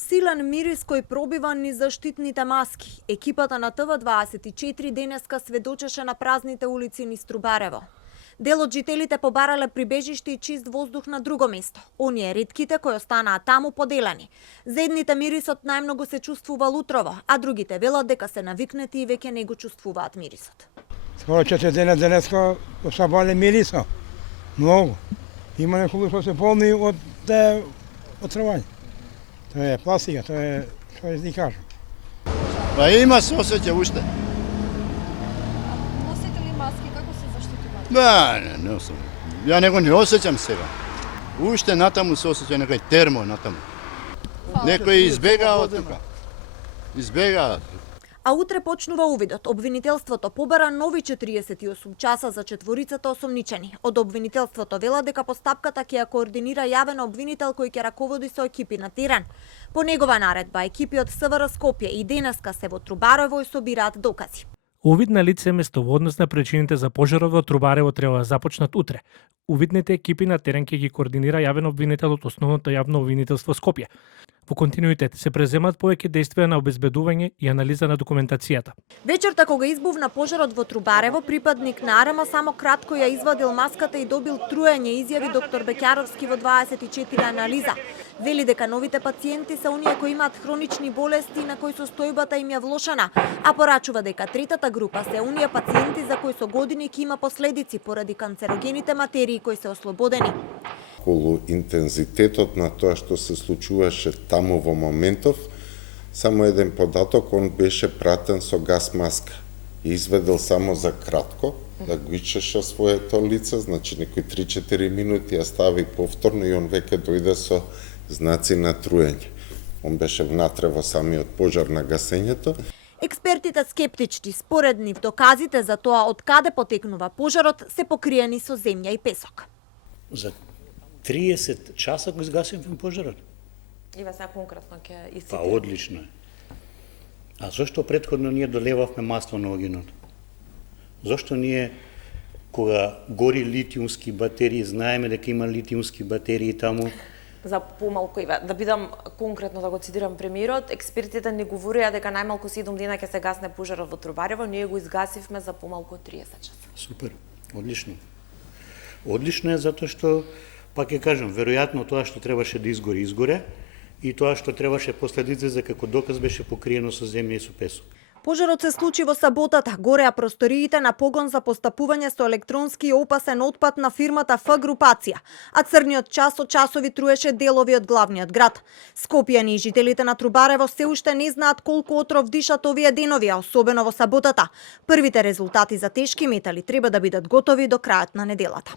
Силен мирис кој пробива низ заштитните маски. Екипата на ТВ24 денеска сведочеше на празните улици низ Трубарево. Дел од жителите побарале прибежиште и чист воздух на друго место. Оние ретките кои останаа таму поделени. За едните мирисот најмногу се чувствувал утрово, а другите велат дека се навикнети и веќе не го чувствуваат мирисот. Скоро 4 дена денеска осабале мирисо. Многу. Има неколку што се полни од отровање. Тоа е пластика, тоа е што да кажам. Па има се осеќа уште. Носите ли маски, како се заштитувате? Не осеќам. Ја него не осеќам сега. Уште натаму се осеќа некој термо натаму. Некој избегава од тука. Избегава. А утре почнува увидот. Обвинителството побара нови 48 часа за четворицата осомничени. Од обвинителството вела дека постапката ќе ја координира јавен обвинител кој ќе раководи со екипи на терен. По негова наредба, екипи од СВР Скопје и денеска се во Трубарево и собираат докази. Увид на лице местоводност на причините за пожарот во Трубарево треба да започнат утре. Увидните екипи на терен ќе ги координира јавен обвинител од основното јавно обвинителство Скопје. Во континуитет се преземат повеќе действија на обезбедување и анализа на документацијата. Вечерта кога избувна пожарот во Трубарево, припадник на АРМА само кратко ја извадил маската и добил труење, изјави доктор Беќаровски во 24 анализа. Вели дека новите пациенти се оние кои имаат хронични болести на кои состојбата им ја влошена, а порачува дека третата група се оние пациенти за кои со години ќе има последици поради канцерогените материи кои се ослободени. Околу интензитетот на тоа што се случуваше таму во моментов, само еден податок, он беше пратен со газ маска. И изведел само за кратко, да го ичеша своето лице, значи некои 3-4 минути ја стави повторно и он веќе дојде со знаци на труење. Он беше внатре во самиот пожар на гасењето. Експертите скептични, според нив доказите за тоа од каде потекнува пожарот се покриени со земја и песок. За 30 часа го изгасивме пожарот. И сега конкретно ќе Па исцитирам. одлично е. А зошто претходно ние долевавме масло на огинот? Зошто ние, кога гори литиумски батерии, знаеме дека има литиумски батерии таму, За помалку, да бидам конкретно да го цитирам премиерот, експертите ни говорија дека најмалку 7 дена ќе се гасне пожарот во Трубарево, ние го изгасивме за помалку 30 часа. супер, одлично. Одлично е затоа што, пак ќе кажам, веројатно тоа што требаше да изгори, изгоре, и тоа што требаше последици за како доказ беше покриено со земја и со песок. Пожарот се случи во саботата. Гореа просториите на погон за постапување со електронски и опасен отпад на фирмата Ф групација, а црниот час од часови труеше делови од главниот град. Скопјани и жителите на Трубарево се уште не знаат колку отров дишат овие денови, а особено во саботата. Првите резултати за тешки метали треба да бидат готови до крајот на неделата.